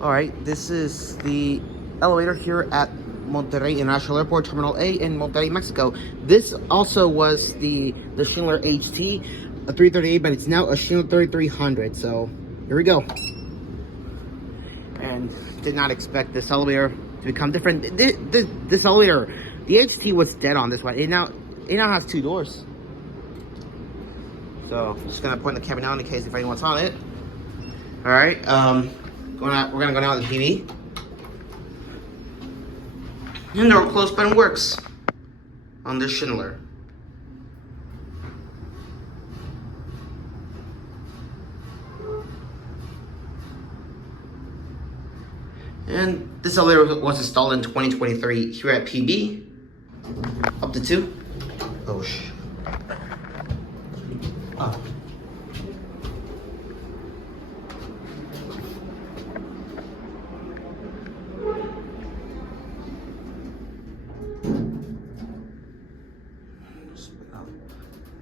All right, this is the elevator here at Monterrey International Airport, Terminal A in Monterrey, Mexico. This also was the Schindler HT, a 338, but it's now a Schindler 3300. So here we go. And did not expect this elevator to become different. This elevator, the HT was dead on this one. It now has 2 doors. So I'm just gonna point the camera down in case if anyone's on it. All right, we're gonna go down to the TV. And door close button works on this Schindler. And this elevator was installed in 2023 here at PB. Up to 2. Oh shit. Oh.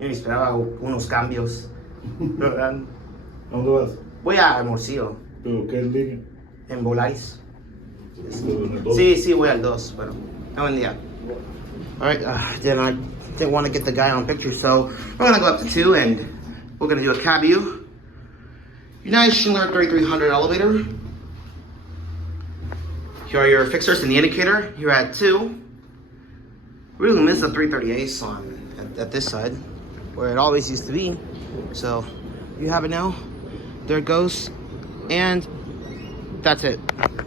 Yo ni esperaba unos cambios, ¿verdad? ¿A dónde vas? Voy a Hermosillo, ¿Pero qué línea? en Volaris. ¿En el 2? Sí, voy al 2, pero no buen día. Alright, then I didn't want to get the guy on picture, so we're gonna go up to 2 and we're gonna do a cab view. United Schindler 3300 elevator. Here are your fixtures and the indicator. Here at 2. Really miss the 338 on at this side, where it always used to be. So you have it now. There it goes, and that's it.